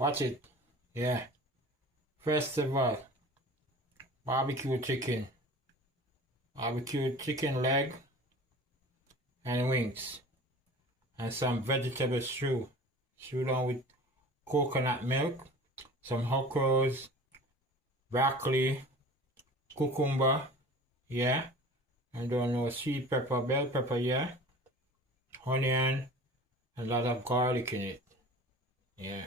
Watch it. Yeah. First of all, barbecue chicken. Barbecue chicken leg and wings. And some vegetable stew. Stew down with coconut milk, some okras, broccoli, cucumber, yeah. And don't know sweet pepper, bell pepper, yeah. Onion, and a lot of garlic in it. Yeah.